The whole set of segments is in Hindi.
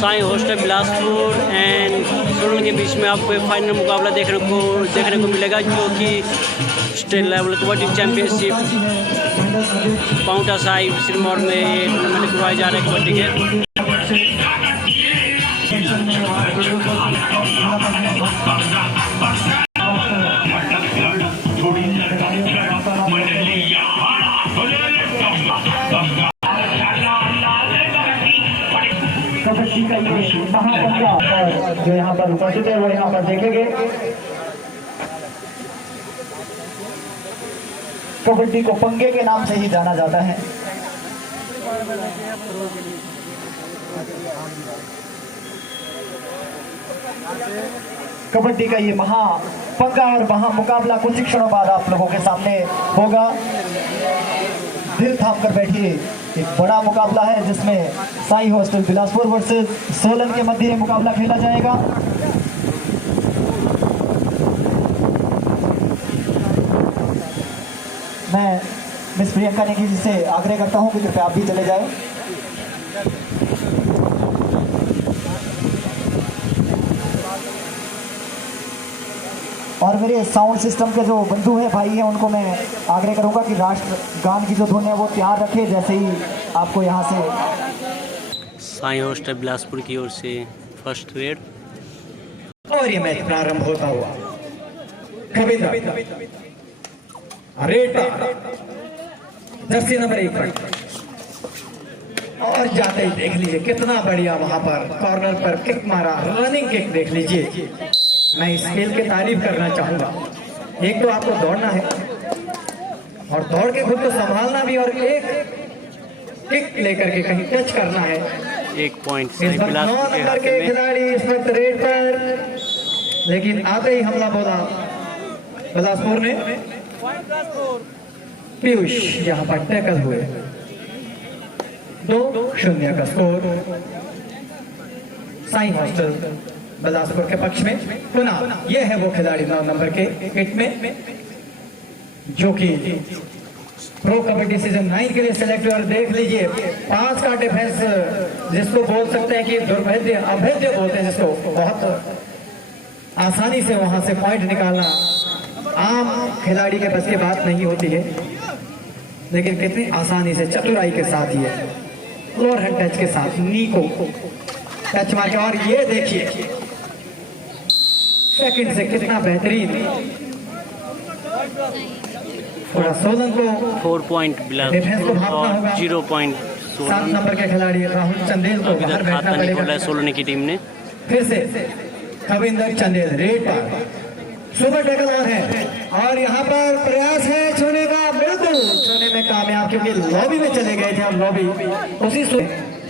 साईं हॉस्टल बिलासपुर एंड सोलन के बीच में आपको एक फाइनल मुकाबला देखने को मिलेगा, जो कि state level kabaddi championship Paonta Sahib Sirmaur में ये टूर्नामेंट करवाए जा रहे हैं कबड्डी के। कबड्डी का ये महापंगा और जो यहाँ पर उपस्थित है वो यहाँ पर देखेंगे। कबड्डी को पंगे के नाम से ही जाना जाता है। कबड्डी का ये महापंगा और महामुकाबला कुछ ही क्षणों बाद आप लोगों के सामने होगा। दिल थाम कर बैठिए, एक बड़ा मुकाबला है जिसमें साईं हॉस्टल बिलासपुर वर्सेस सोलन के मध्य मुकाबला खेला जाएगा। मैं मिस प्रियंका नेगी जी से आग्रह करता हूं कि कृपया आप भी चले जाएं। और मेरे साउंड सिस्टम के जो बंधु हैं, भाई हैं, उनको मैं आग्रह करूंगा कि राष्ट्र गान की जो धुन है वो तैयार रखें जैसे ही आपको यहाँ से साईं हॉस्टल बिलासपुर की ओर से फर्स्ट रेड और ये मैच प्रारंभ होता हुआ। जर्सी नंबर 1 पर और जाते ही देख लीजिए कितना बढ़िया वहां पर कॉर्नर पर किक मारा, रनिंग किक देख लीजिए। मैं इस खेल की तारीफ करना चाहूंगा। एक तो आपको दौड़ना है और दौड़ के खुद को संभालना भी, और एक किक लेकर के कहीं टच करना है। 1 पॉइंट 9 नंबर के खिलाड़ी इस वक्त रेड पर, लेकिन आते ही हमला बोला बिलासपुर ने। पीयूष यहाँ पर टैकल हुए। 2-0 का स्कोर साईं हॉस्टल बिलासपुर के पक्ष में। पुनः ये है वो खिलाड़ी 9 नंबर के किट में जो कि प्रो कबड्डी सीजन 9 के लिए सिलेक्ट हुए। और देख लीजिए 5 का डिफेंस, जिसको बोल सकते हैं कि दुर्भेद्य अभेद्य बोलते हैं, जिसको बहुत आसानी से वहां से पॉइंट निकालना आम खिलाड़ी के बस की बात नहीं होती है, लेकिन कितनी आसानी से चतुराई के साथ ये लोअर हैंड टच के साथ नी को टच मार के, और ये देखिए सेकंड से कितना बेहतरीन। थोड़ा सोलन को 4 पॉइंट बिलासपुर और 0 पॉइंट 7 नंबर के खिलाड़ी राहुल चंदेल को बाहर बैठना पड़ेगा। सोलन की टीम ने फिर से कविंदर चंदेल रेड पर सुपर टैकल और है, और यहाँ पर प्रयास है छूने का, बिल्कुल छूने में कामयाब, क्योंकि लॉबी में चले गए थे। हम लॉबी उसी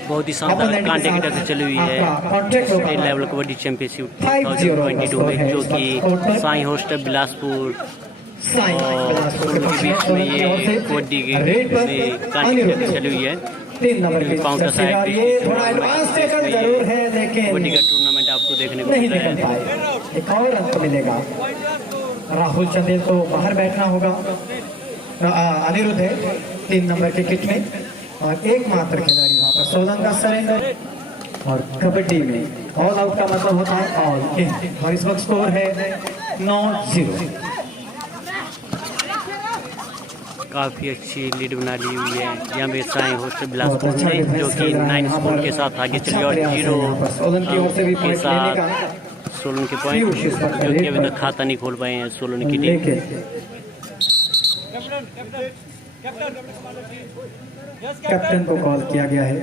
बहुत ही शानदार कांटे की तरफ चली हुई है स्टेट लेवल कबड्डी चैंपियनशिप 2022 में, जो कि साईं हॉस्टल बिलासपुर और के बीच में ये कबड्डी की कांटे की तरफ चली हुई है। 3 नंबर की पाउंटा साहिब ये थोड़ा एडवांस टैकल जरूर है, लेकिन कबड्डी का टूर्नामेंट आपको देखने को नहीं मिल निकल रहा है। पाए। एक और अंक मिलेगा। राहुल चंदेल को बाहर बैठना होगा। अनिरुद्ध है 3 नंबर के किट में, और एकमात्र खिलाड़ी वहां पर सोलन का सरेंडर। और कबड्डी में ऑल आउट का मतलब होता है ऑल इन, और इस वक्त स्कोर है 9-0। काफ़ी अच्छी लीड बना ली हुई है यहाँ पे साईं हॉस्टल बिलासपुर ने, जो कि 9 स्कोर के साथ आगे चली, और 0 के साथ सोलन के पॉइंट, जो कि अभी तक खाता नहीं खोल पाए हैं सोलन की टीम। कैप्टन को कॉल किया गया है,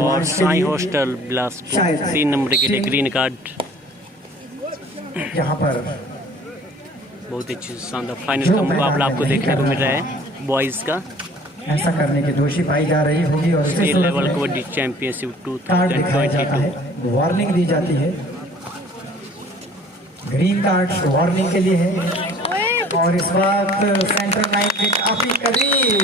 और साईं हॉस्टल बिलासपुर 3 नंबर के लिए ग्रीन कार्ड। यहाँ पर बहुत अच्छी शानदार फाइनल का मुकाबला आपको देखने को मिल रहा है बॉयज का। ऐसा करने की दोषी पाई जा रही होगी, और state level kabaddi championship 2022 warning दी जाती है। ग्रीन कार्ड वार्निंग के लिए है, और इस वक्त सेंटर लाइन के काफी करीब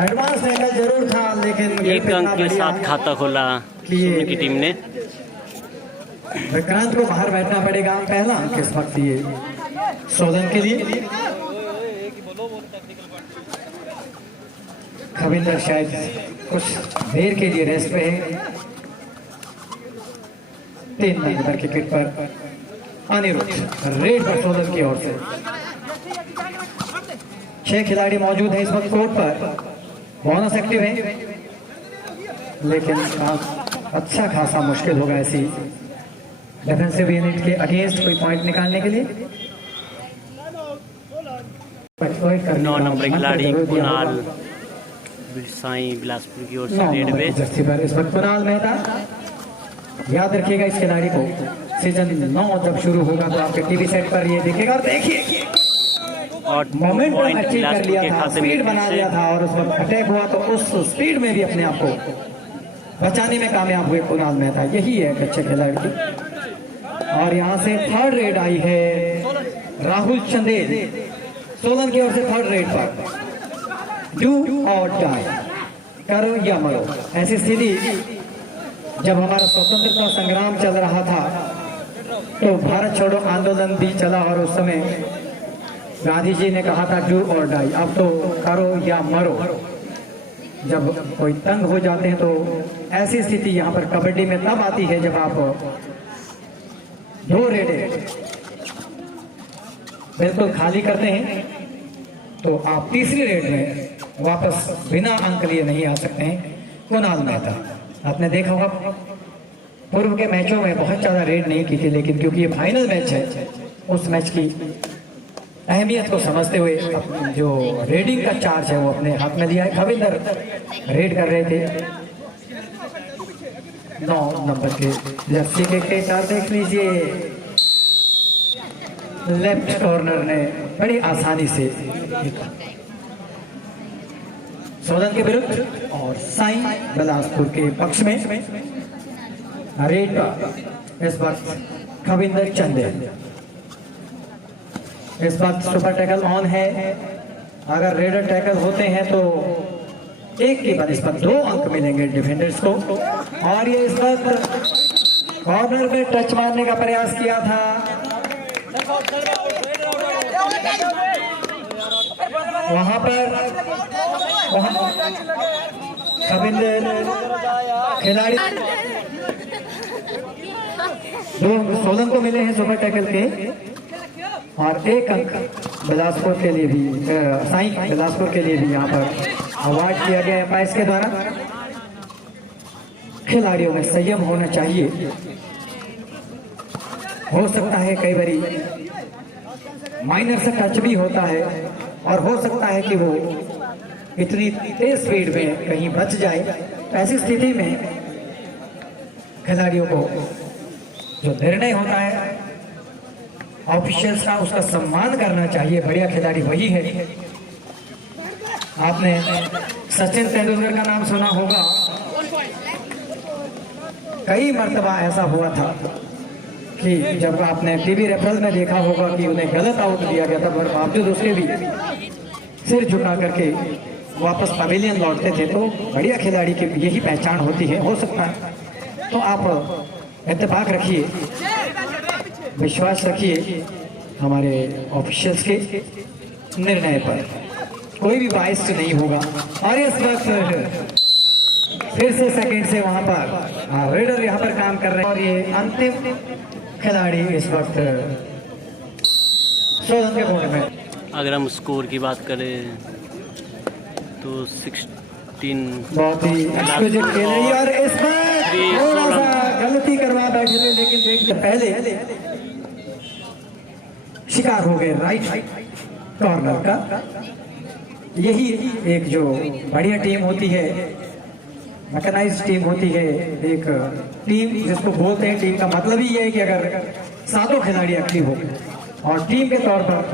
एडवांस एंगल जरूर था, लेकिन 1 अंक के साथ खाता खोला सोलन की टीम ने। विक्रांत को बाहर बैठना पड़ेगा। पहला अंक इस वक्त ये सोलन के लिए। खविंदर शायद कुछ देर के लिए रेस्ट पे है। 3 नंबर की विकेट पर अनिरुद्ध, रेड पर सोलन की ओर से। 6 खिलाड़ी मौजूद हैं इस वक्त कोर्ट पर। बोनस एक्टिव है, लेकिन अच्छा खासा मुश्किल होगा ऐसी डिफेंसिव यूनिट के अगेंस्ट कोई पॉइंट निकालने के लिए। 9 नंबर खिलाड़ी कुणाल साई बिलासपुर की ओर से रेड पे। जर्सी पर इस वक्त कुणाल मेहता। याद रखिएगा इस खिलाड़ी को, सीजन 9 जब शुरू होगा तो आपके टीवी सेट पर ये दिखेगा। और देखिए और मोमेंटम अचीव कर लिया था, स्पीड बना लिया था, और उस वक्त अटैक हुआ तो उस स्पीड में भी अपने आप को बचाने में कामयाब हुए कुणाल मेहता। यही है एक अच्छे खिलाड़ी की। और यहाँ से 3rd रेड आई है राहुल चंदेल, सोलन की ओर से 3rd रेड पर। डू और डाई, करो या मरो। ऐसी स्थिति जब हमारा स्वतंत्रता संग्राम चल रहा था तो भारत छोड़ो आंदोलन भी चला, और उस समय गांधी जी ने कहा था डू और डाई। अब तो करो या मरो। जब कोई तंग हो जाते हैं तो ऐसी स्थिति यहाँ पर कबड्डी में तब आती है जब आप 2 रेडे बिल्कुल खाली करते हैं तो आप तीसरी रेड में वापस बिना अंक लिए नहीं आ सकते हैं। कुणाल मेहता, आपने देखा होगा पूर्व के मैचों में बहुत ज्यादा रेड नहीं की थी, लेकिन क्योंकि ये फाइनल मैच है उस मैच की अहमियत को समझते हुए जो रेडिंग का चार्ज है वो अपने हाथ में लिया है। खविंदर रेड कर रहे थे 9 नंबर के जर्सी के केटर। देख लीजिए लेफ्ट कॉर्नर ने बड़ी आसानी से सोलन के विरुद्ध और साई बिलासपुर के पक्ष में रेड का इस वक्त खविंदर चंदेल। इस वक्त सुपर टैकल ऑन है। अगर रेडर टैकल होते हैं तो एक के बाद इस पर 2 अंक मिलेंगे डिफेंडर्स को। और ये इस वक्त कॉर्नर में टच मारने का प्रयास किया था, वहां पर खविंदर खिलाड़ी 2 सोलन को मिले हैं सुपर टैकल के, और 1 अंक बिलासपुर के लिए भी, साई बिलासपुर के लिए भी यहाँ पर अवार्ड किया गया एम्पायर्स के द्वारा। खिलाड़ियों में संयम होना चाहिए। हो सकता है कई बारी माइनर से टच भी होता है, और हो सकता है कि वो इतनी तेज स्पीड में कहीं बच जाए। ऐसी स्थिति में खिलाड़ियों को जो निर्णय होता है ऑफिशियल्स का, उसका सम्मान करना चाहिए। बढ़िया खिलाड़ी वही है। आपने सचिन तेंदुलकर का नाम सुना होगा। कई मर्तबा ऐसा हुआ था कि जब आपने टीवी रेफरल में देखा होगा कि उन्हें गलत आउट दिया गया था, पर बावजूद उसके भी सिर झुका करके वापस पवेलियन लौटते थे। तो बढ़िया खिलाड़ी की यही पहचान होती है। हो सकता है तो आप इत्तेफाक रखिए, विश्वास रखिए हमारे ऑफिशियल्स के निर्णय पर, कोई भी बाइस नहीं होगा। और इस वक्त फिर से सेकंड से वहां पर रेडर यहाँ पर काम कर रहे हैं, और ये अंतिम खिलाड़ी इस वक्त सोलन के बोर्ड में। अगर हम स्कोर की बात करें तो 16 बहुत ही एक्सक्लूसिव खेल रही है, और इस पर थोड़ा सा गलती करवा बैठे थे, लेकिन देखिए पहले शिकार हो गए राइट कॉर्नर का। यही एक जो बढ़िया टीम होती है, मैकेनाइज्ड टीम होती है, एक टीम जिसको बोलते हैं, टीम का मतलब ही ये है कि अगर 7 खिलाड़ी एक्टिव हो और टीम के तौर पर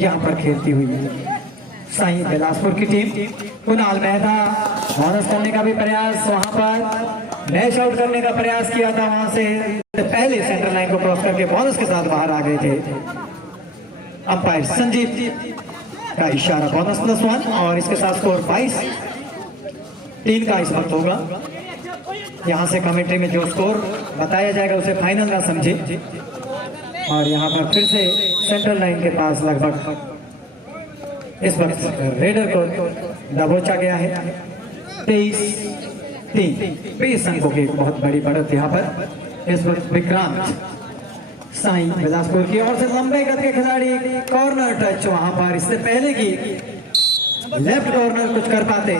यहाँ पर खेलती हुई है साई बिलासपुर की टीम। कुणाल मेहता बोनस करने का भी प्रयास, वहां पर डैश आउट करने का प्रयास किया था, वहां से पहले सेंटर लाइन को क्रॉस करके बोनस के साथ बाहर आ गए थे। अंपायर संजीव का इशारा बोनस +1, और इसके साथ स्कोर 22-3 का इस वक्त होगा। यहाँ से कमेंट्री में जो स्कोर बताया जाएगा उसे फाइनल ना समझे। और यहाँ पर फिर से सेंट्रल लाइन के पास लगभग इस वक्त रेडर को दबोचा गया है। 23-3 अंकों की बहुत बड़ी बढ़त यहाँ पर। इस वक्त विक्रांत साईं बिलासपुर की ओर से लंबे कद के खिलाड़ी, कॉर्नर टच वहां पर, इससे पहले की लेफ्ट कॉर्नर कुछ कर पाते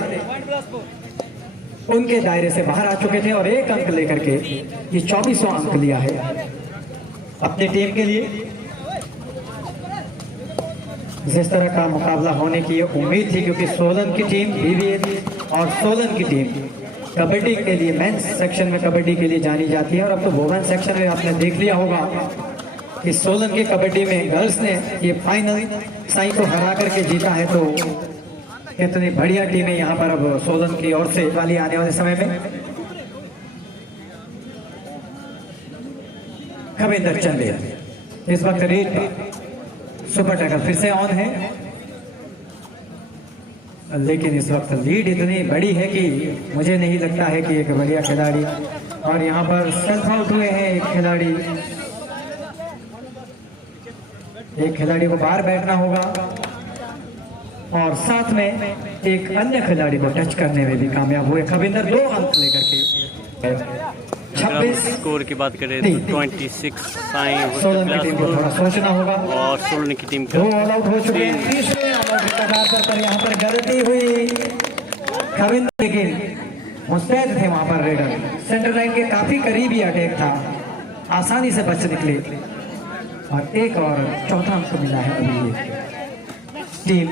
उनके दायरे से बाहर आ चुके थे और 1 अंक लेकर के ये 24वां अंक लिया है अपनी टीम के लिए। जिस तरह का मुकाबला होने की उम्मीद थी, क्योंकि सोलन की टीम बीबीए और सोलन की टीम कबड्डी के लिए मेंस सेक्शन में कबड्डी के लिए जानी जाती है। और अब तो वुमेन सेक्शन में आपने देख लिया होगा कि सोलन की कबड्डी में गर्ल्स ने ये फाइनल साई को हरा करके जीता है। तो कितनी बढ़िया टीमें यहाँ पर अब सोलन की ओर से वाली आने वाले समय में। खविंदर चंदेल इस वक्त रेड सुपर टैकल फिर से ऑन है, लेकिन इस वक्त लीड इतनी बड़ी है कि मुझे नहीं लगता है कि एक बढ़िया खिलाड़ी, और यहाँ पर सेल्फ आउट हुए हैं एक खिलाड़ी को बाहर बैठना होगा और साथ में एक अन्य खिलाड़ी को टच करने में भी कामयाब हुए। खविंदर 2 अंक लेकर के 26 स्कोर की बात करें तो 26 साईं सोलन की टीम को थोड़ा सोचना होगा और सोलन की टीम का 2 ऑल आउट हो चुके हैं। तीसरे ऑल आउट पर यहाँ पर गलती हुई खविंदर, लेकिन मुस्तैद थे वहां पर रेडर। सेंटर लाइन के काफी करीब ही अटैक था, आसानी से बच निकले और एक और चौथा अंक मिला है अभी ये टीम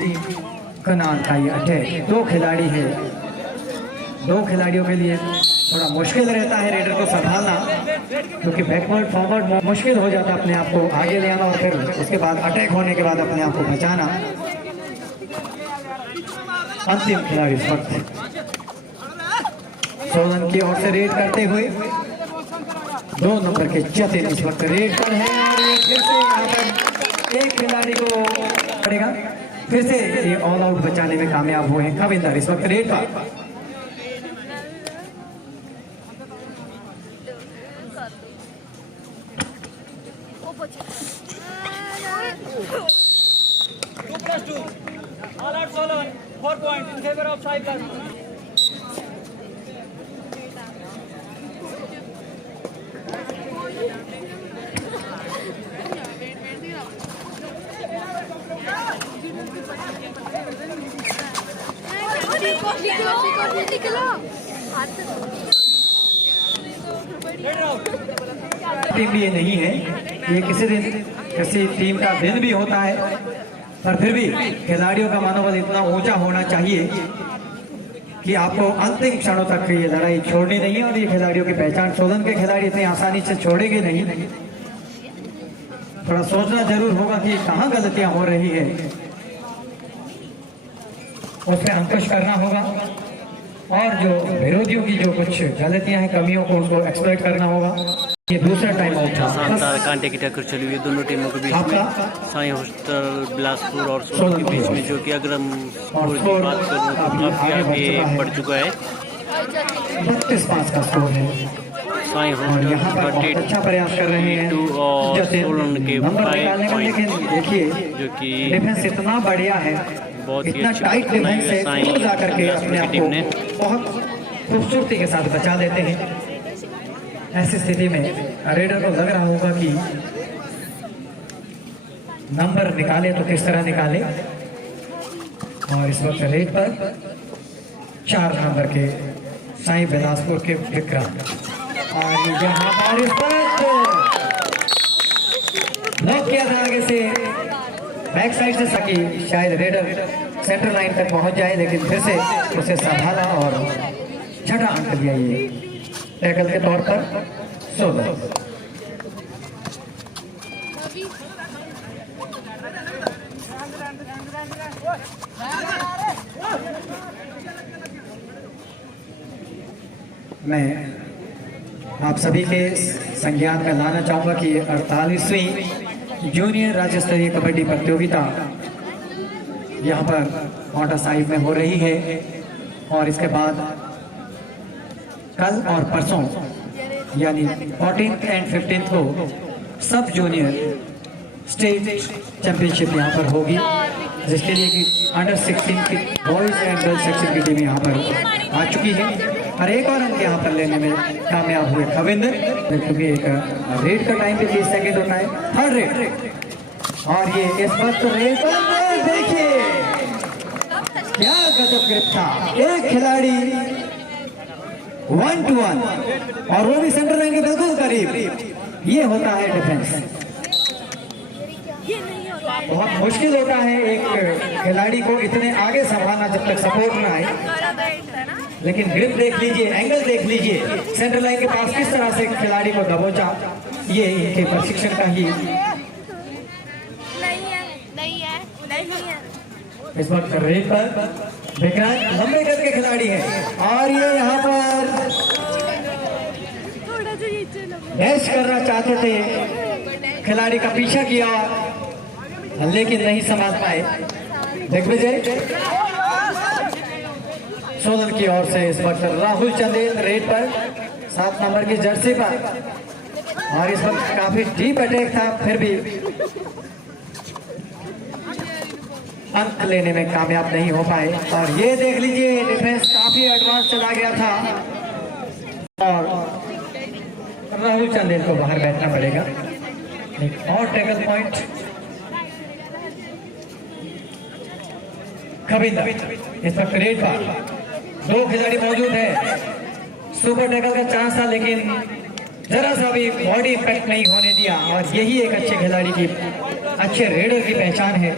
कनान का ये अटैक। 2 खिलाड़ी है, 2 खिलाड़ियों के लिए थोड़ा मुश्किल रहता है रेडर को संभालना, क्योंकि बैकवर्ड फॉरवर्ड मुश्किल हो जाता है अपने आप को आगे ले आना और फिर उसके बाद अटैक होने के बाद अपने आप को बचाना। अंतिम खिलाड़ी इस वक्त सोलन की ओर से रेड करते हुए 2 नंबर के जतिन इस वक्त रेड पर है और ये फिर से यहाँ पर एक खिलाड़ी को पड़ेगा, फिर से ये ऑल आउट बचाने में कामयाब हुए हैं खविंदर इस वक्त रेड पर। All out Solon, 4 points in favor of Sai Bilaspur. Team भी ये नहीं है, ये किसी दिन किसी टीम का दिन भी होता है, पर फिर भी खिलाड़ियों का मनोबल इतना ऊंचा होना चाहिए कि आपको अंतिम क्षणों तक ये लड़ाई छोड़नी नहीं है। और ये खिलाड़ियों की पहचान, सोलन के खिलाड़ी इतनी आसानी से छोड़ेंगे नहीं, थोड़ा सोचना जरूर होगा कि कहाँ गलतियां हो रही है, उस पर अंकुश करना होगा और जो विरोधियों की जो कुछ गलतियां हैं, कमियों को उसको एक्सप्लॉइट करना होगा। ये दूसरा टाइम आउट था। शानदार कांटे की टक्कर चली हुई है दोनों टीमों के बीच में, साईं हॉस्टल बिलासपुर और सोलन के बीच में, जो कि अगर हम स्कोर की बात करूँ तो काफी आगे बढ़ चुका है। 32-5 का स्कोर है। साईं हॉस्टल अच्छा प्रयास कर रहे हैं 2 और सोलन के 5 पॉइंट, देखिए जो कि डिफेंस इतना बढ़िया है, बहुत ही इतना अच्छी टाइट डिफेंस है, साईं जा करके अपने आप टीम ने को बहुत खूबसूरती के साथ बचा लेते हैं। ऐसी स्थिति में रेडर को लग रहा होगा कि नंबर निकाले तो किस तरह निकाले, और इस वक्त रेड पर 4 नंबर के साईं बिलासपुर के विक्रम, और यहाँ पर इस पर ब्लॉक किया था आगे से, बैक साइड से, ताकि शायद रेडर सेंटर लाइन तक पहुंच जाए, लेकिन फिर से उसे संभाला और 6वां अंक दिया ये टैकल के तौर पर 16। मैं आप सभी के संज्ञान में लाना चाहूंगा कि 48वीं जूनियर राज्य स्तरीय कबड्डी प्रतियोगिता यहाँ पर मोटा साहिब में हो रही है, और इसके बाद कल और परसों यानी 14 एंड 15 को सब जूनियर स्टेट चैंपियनशिप यहाँ पर होगी, जिसके लिए कि अंडर 16 की बॉयज एंड गर्ल्स सेक्शन की टीम यहाँ पर आ चुकी है और एक और अंक यहाँ पर लेने में कामयाब हुए खविंदर, क्योंकि एक रेड का टाइम पे 30 सेकंड होता है, थर्ड रेड। और ये इस वक्त रेड देखिए क्या गजब ग्रिप था, एक खिलाड़ी 1-1 और वो भी सेंटर लाइन के बिल्कुल करीब। ये होता है डिफेंस। बहुत मुश्किल होता है एक खिलाड़ी को इतने आगे संभालना जब तक सपोर्ट ना आए, लेकिन ग्रिप देख लीजिए, एंगल देख लीजिए, सेंटर लाइन के पास किस तरह से खिलाड़ी को दबोचा, ये इनके प्रशिक्षण का ही इस वक्त रेड पर विक्रांत लंबे कद के खिलाड़ी हैं और ये यहाँ पर डैश करना चाहते थे, खिलाड़ी का पीछा किया लेकिन नहीं संभाल पाए। दिग्विजय सोलन की ओर से इस वक्त राहुल चंदेल रेड पर 7 नंबर की जर्सी पर, और इस वक्त काफी डीप अटैक था, फिर भी अंक लेने में कामयाब नहीं हो पाए। और ये देख लीजिए डिफेंस काफी एडवांस चला गया था और राहुल चंदेल को बाहर बैठना पड़ेगा। एक और टैकल पॉइंट खविंदर, इस वक्त रेड पर 2 खिलाड़ी मौजूद है, सुपर टैकल का चांस था लेकिन जरा सा भी बॉडी इम्पैक्ट नहीं होने दिया, और यही एक अच्छे खिलाड़ी की, अच्छे रेडर की पहचान है।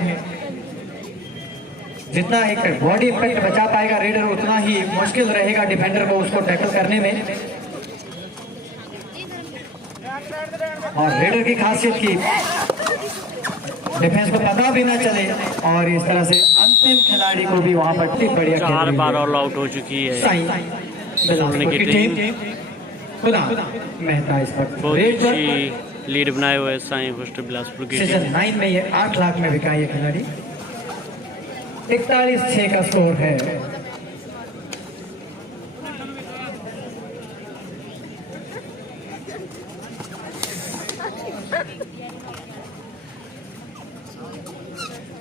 जितना एक बॉडी इम्पैक्ट बचा पाएगा रेडर, उतना ही मुश्किल रहेगा डिफेंडर को उसको टैकल करने में। और रेडर की खासियत की डिफेंस को पता भी ना चले, और इस तरह से अंतिम खिलाड़ी को भी वहां पर ठीक बढ़िया 4 बार ऑल आउट हो चुकी है बिलासपुर की टीम। मेहता इस वक्त बहुत अच्छी लीड बनाए हुए साई होस्ट बिलासपुर की सीजन 9 में ये 8 लाख में बिका ये खिलाड़ी। 41-6 का स्कोर है।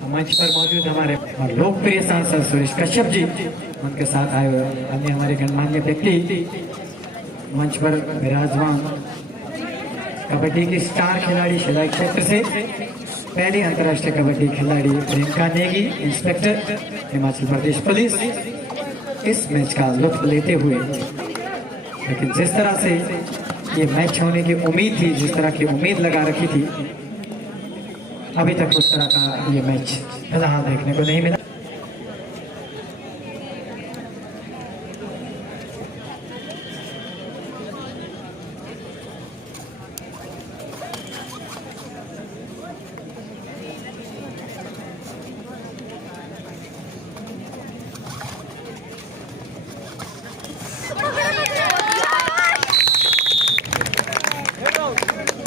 मंच पर मौजूद हमारे लोकप्रिय सांसद सुरेश कश्यप जी, उनके साथ आए हुए अन्य हमारे गणमान्य व्यक्ति मंच पर विराजमान, कबड्डी की स्टार खिलाड़ी शिलाई क्षेत्र से पहली अंतर्राष्ट्रीय कबड्डी खिलाड़ी प्रियंका नेगी, इंस्पेक्टर हिमाचल प्रदेश पुलिस, इस मैच का लुत्फ लेते हुए। लेकिन जिस तरह से ये मैच होने की उम्मीद थी, जिस तरह की उम्मीद लगा रखी थी, अभी तक उस तरह का ये मैच फिलहाल देखने को नहीं मिला।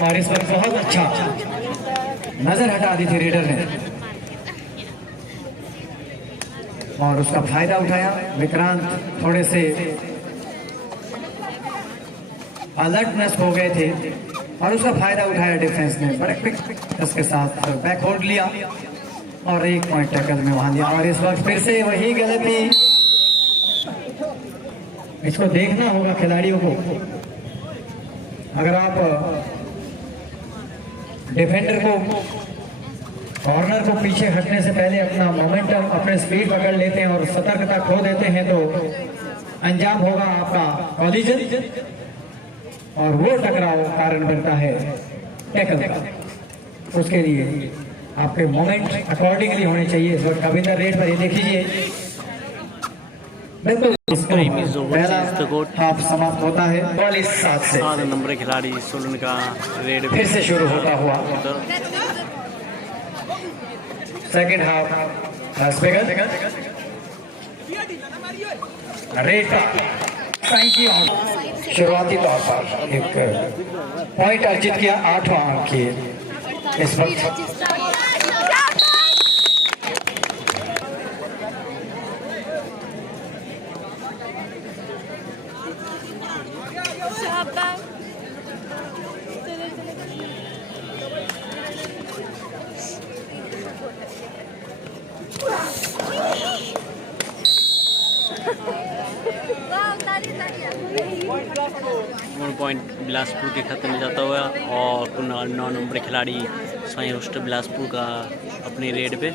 और इस पर बहुत अच्छा नजर हटा दी थी रेडर ने और उसका फायदा उठाया। विक्रांत थोड़े से अलर्टनेस हो गए थे और उसका फायदा उठाया डिफेंस ने, बड़े क्विक उसके साथ बैक होल्ड लिया और 1 पॉइंट टैकल में वहां लिया। और इस वक्त फिर से वही गलती, इसको देखना होगा खिलाड़ियों को। अगर आप डिफेंडर को कॉर्नर को पीछे हटने से पहले अपना मोमेंटम, अपने स्पीड पकड़ लेते हैं और सतर्कता खो देते हैं, तो अंजाम होगा आपका कॉलिजन, और वो टकराव कारण बनता है टैकल का। उसके लिए आपके मोमेंट अकॉर्डिंगली होने चाहिए। इस वक्त कविंदर रेड पर ये देख लीजिए, बिल्कुल पहला हाफ समाप्त होता है 42-7 से। 7 नंबर खिलाड़ी सोलन का रेड फिर से शुरू होता हुआ सेकंड हाफ रेड का शुरुआती तौर पर एक पॉइंट अर्जित किया, 8वां अंक किए इस वक्त। 1 पॉइंट बिलासपुर के खाते में जाता हुआ और कुणाल 9 नंबर खिलाड़ी साई होस्टल बिलासपुर का अपनी रेड पे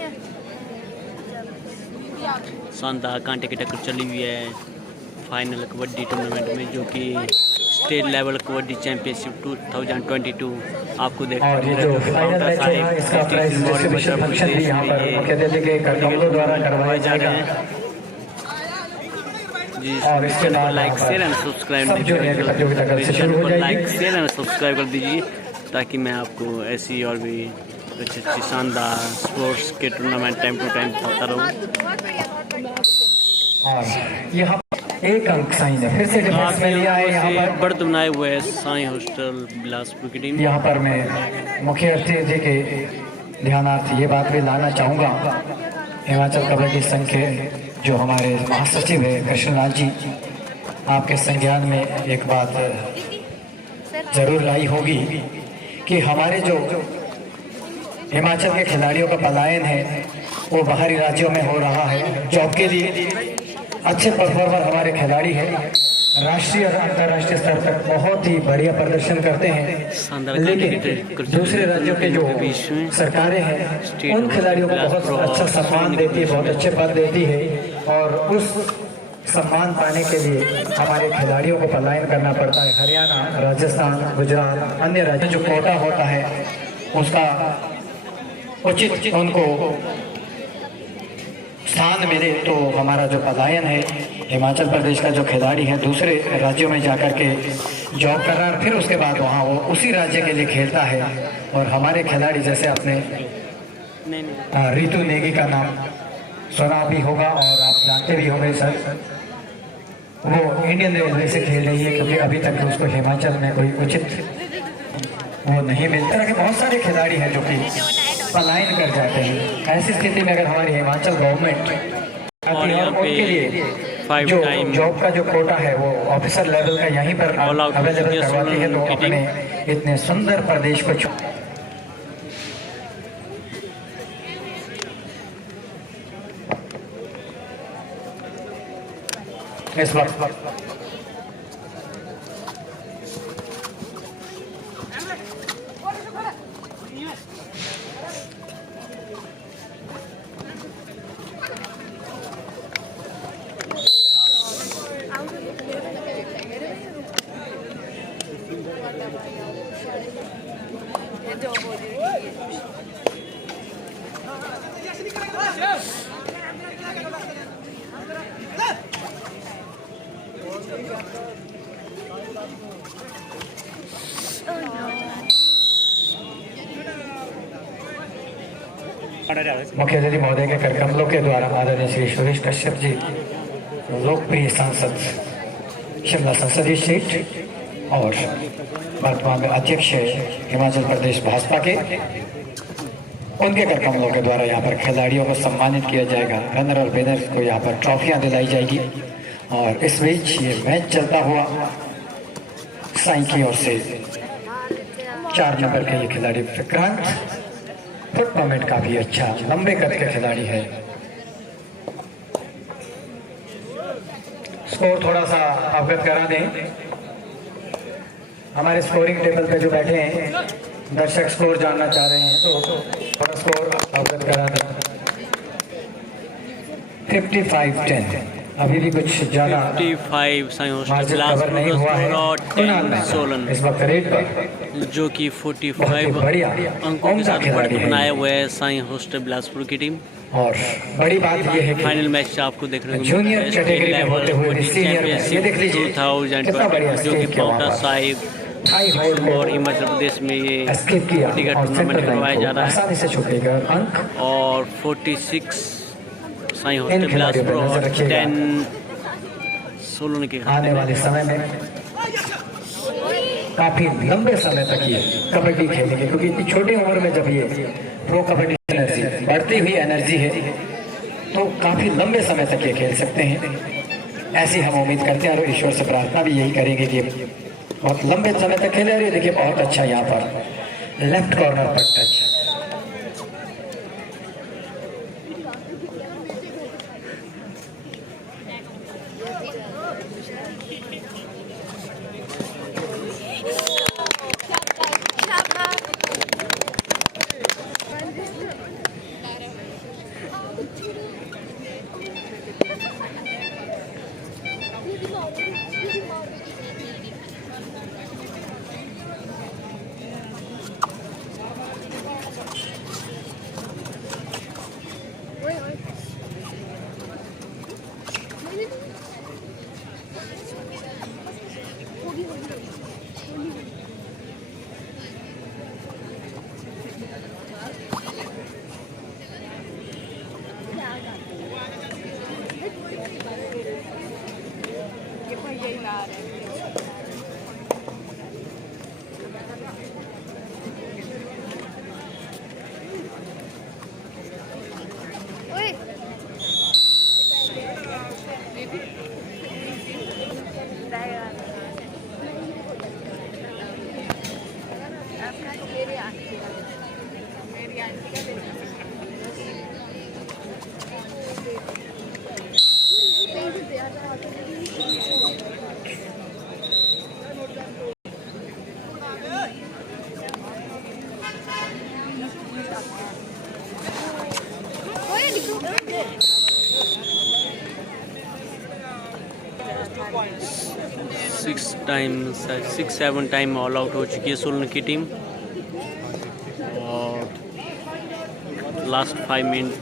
शानदार कांटे की टक्कर चली हुई है फाइनल कबड्डी टूर्नामेंट में, जो कि स्टेट लेवल कबड्डी चैंपियनशिप 2022 आपको देखने और ये जो फाइनल मैच होगा इसका प्राइज डिस्ट्रीब्यूशन फंक्शन भी यहाँ पर मुख्य अतिथि के कमलों द्वारा करवाया जाएगा। जी, और इसके बाद लाइक शेयर एंड सब्सक्राइब सब जो है प्रतियोगिता कल से शुरू हो जाएगी। लाइक शेयर एंड सब्सक्राइब कर दीजिए ताकि मैं आपको ऐसी और भी अच्छी अच्छी शानदार स्पोर्ट्स के टूर्नामेंट टाइम टू टाइम होता रहूँ। और यहाँ एक अंक साइन है, फिर से डिफेंस में लिया है यहाँ पर। बढ़त बनाए हुए है साई होस्टल बिलासपुर की टीम। यहाँ पर मैं मुख्य अतिथि के ध्यानार्थ ये बात भी लाना चाहूँगा, हिमाचल कबड्डी संघ के जो हमारे महासचिव है कृष्णलाल जी, आपके संज्ञान में एक बात जरूर लाई होगी कि हमारे जो हिमाचल के खिलाड़ियों का पलायन है वो बाहरी राज्यों में हो रहा है जॉब के लिए। अच्छे परफॉर्मर हमारे खिलाड़ी हैं, राष्ट्रीय और अंतर्राष्ट्रीय स्तर तक बहुत ही बढ़िया प्रदर्शन करते हैं, लेकिन दूसरे राज्यों के जो सरकारें हैं उन खिलाड़ियों को बहुत अच्छा सम्मान देती है, बहुत अच्छे पद देती है, और उस सम्मान पाने के लिए हमारे खिलाड़ियों को पलायन करना पड़ता है। हरियाणा, राजस्थान, गुजरात, अन्य राज्यों जो कोटा होता है उसका उचित उनको स्थान मिले, तो हमारा जो पलायन है हिमाचल प्रदेश का जो खिलाड़ी है दूसरे राज्यों में जाकर के जॉब कर रहा है, फिर उसके बाद वहाँ वो उसी राज्य के लिए खेलता है। और हमारे खिलाड़ी जैसे अपने रितु नेगी का नाम सुना भी होगा और आप जानते भी होंगे सर, वो इंडियन रेलवे से खेल रही है क्योंकि अभी तक उसको हिमाचल में कोई उचित वो नहीं मिलता। तरह के बहुत सारे खिलाड़ी हैं जो कि पलायन कर जाते हैं। ऐसी स्थिति में अगर हमारी हिमाचल गवर्नमेंट और उनके लिए जो जॉब का जो कोटा है वो ऑफिसर लेवल का यहीं पर अवेलेबल करवाती है, तो अपने इतने सुंदर प्रदेश को इस वक्त मुख्य अतिथि महोदय के करकमलों के द्वारा आदरणीय श्री सुरेश कश्यप जी, लोकप्रिय सांसद शिमला संसदीय सीट और वर्तमान में अध्यक्ष हिमाचल प्रदेश भाजपा के, उनके करकमलों के द्वारा यहाँ पर खिलाड़ियों को सम्मानित किया जाएगा। रनर और विनर को यहाँ पर ट्रॉफियाँ दिलाई जाएगी। और इस बीच ये मैच चलता हुआ साई की ओर से 4 नंबर के ये खिलाड़ी विक्रांत, फुट मूवमेंट काफी अच्छा, लंबे कद के खिलाड़ी है। स्कोर थोड़ा सा अवगत करा दें, हमारे स्कोरिंग टेबल पे जो बैठे हैं दर्शक स्कोर जानना चाह रहे हैं तो थोड़ा स्कोर अवगत करा दें। 55-10 अभी भी कुछ ज्यादा 55 साई होस्टल कवर नहीं हुआ है। कुणाल में 16 इस वक्त रेड पर जो कि 45 बढ़िया अंकों के साथ बढ़त बनाए हुए है साई होस्टल बिलासपुर की टीम। और बड़ी बात यह है कि फाइनल मैच आपको देखने को जूनियर कैटेगरी में होते हुए सीनियर में ये देख लीजिए कितना बढ़िया जो कि स्टेप किया पाउटा वहाँ साहिब हाई होल्ड और हिमाचल प्रदेश में ये स्किप किया कबड्डी का और टूर्नामेंट सेंटर करवाया जा रहा है। आसानी से छूटेगा अंक। और 46 साई होस्टल इन खिलाड़ियों बिलासपुर पर नजर और रखिएगा। 10 सोलन के आने वाले समय में काफी लंबे समय तक ये कबड्डी खेलेंगे, क्योंकि इतनी छोटी उम्र में जब ये प्रो कबड्डी एनर्जी बढ़ती हुई एनर्जी है तो काफी लंबे समय तक ये खेल सकते हैं। ऐसी हम उम्मीद करते हैं और ईश्वर से प्रार्थना भी यही करेंगे कि बहुत लंबे समय तक खेले। और ये देखिए बहुत अच्छा यहाँ पर लेफ्ट कॉर्नर पर touch, six seven time all out हो चुकी है सोलन की टीम और लास्ट 5 मिनट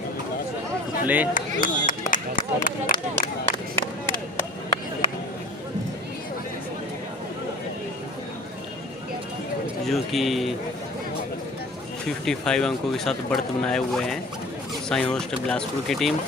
टू प्ले। जो कि 55 अंकों के साथ बढ़त बनाए हुए हैं साई होस्ट बिलासपुर की टीम।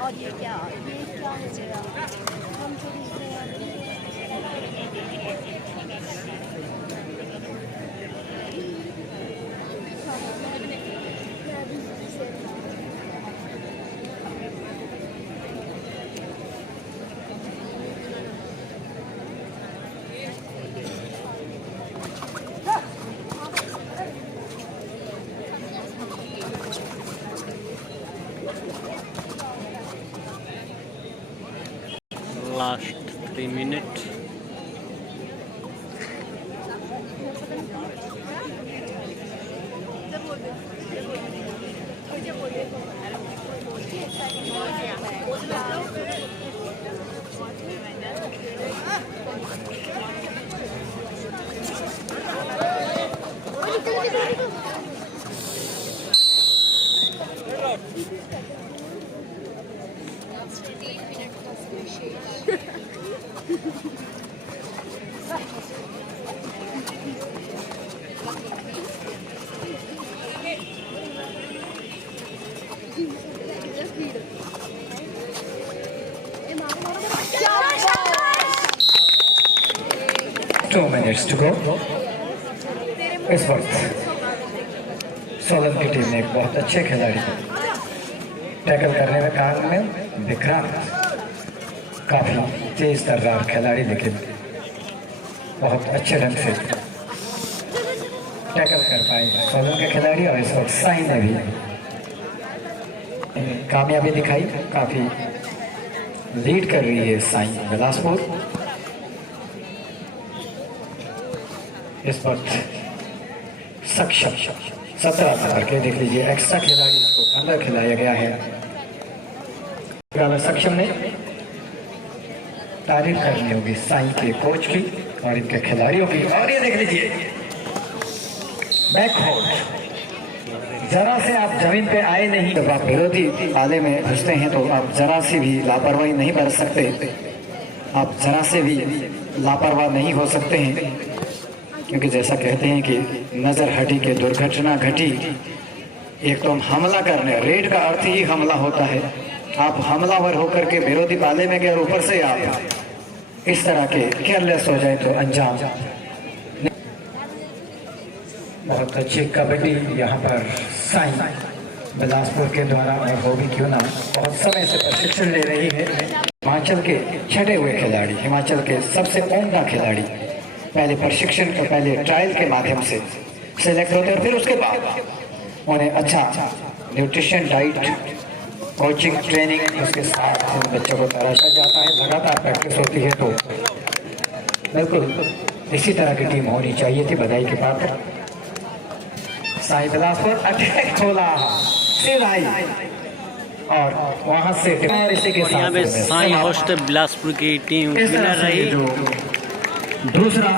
और ये क्या हो गया? हम तो Last 3 minutes. Two minutes to go. इस वक्त सोलन की टीम ने एक बहुत अच्छे खिलाड़ी को टैकल करने में काम में विक्रांत काफी तेज तर्रार खिलाड़ी, लेकिन बहुत अच्छे ढंग से टैकल कर पाए सोलन के खिलाड़ी। और इस वक्त साई ने भी कामयाबी दिखाई, काफी लीड कर रही है साई बिलासपुर। इस वक्त सक्षम 17 नंबर के देख लीजिए एक्स्ट्रा खिलाड़ी को अंदर खिलाया गया है। सक्षम ने तारीफ करनी होगी साई के कोच की और इनके खिलाड़ियों की। और ये देख लीजिए बैक होल्ड, जरा से आप जमीन पे आए नहीं, जब आप विरोधी पाले में घुसते हैं तो आप जरा से भी लापरवाही नहीं बरत सकते, आप जरा से भी लापरवाह नहीं हो सकते हैं, क्योंकि जैसा कहते हैं कि नजर हटी के दुर्घटना घटी। एक तो हम हमला करने, रेड का अर्थ ही हमला होता है। आप हमलावर होकर के विरोधी पाले में गए और ऊपर से आप इस तरह के केयरलेस हो जाए तो अंजाम। बहुत अच्छी कबड्डी यहाँ पर साई बिलासपुर के द्वारा, और वो भी क्यों ना बहुत समय से प्रशिक्षण ले रही है। हिमाचल के छठे हुए खिलाड़ी, हिमाचल के सबसे उम्दा खिलाड़ी, पहले प्रशिक्षण के पहले ट्रायल के माध्यम से सिलेक्ट होते और फिर उसके बाद उन्हें अच्छा न्यूट्रिशन, डाइट, कोचिंग, ट्रेनिंग उसके साथ बच्चों को तराशा जाता है। लगातार प्रैक्टिस होती है, तो बिल्कुल इसी तरह की टीम होनी चाहिए थी। बधाई के पात्र साई बिलासपुर अटैक खोला सीधाई और वहां से इसी के यहाँ पे साई होस्ट बिलासपुर की टीम विनर रही। दूसरा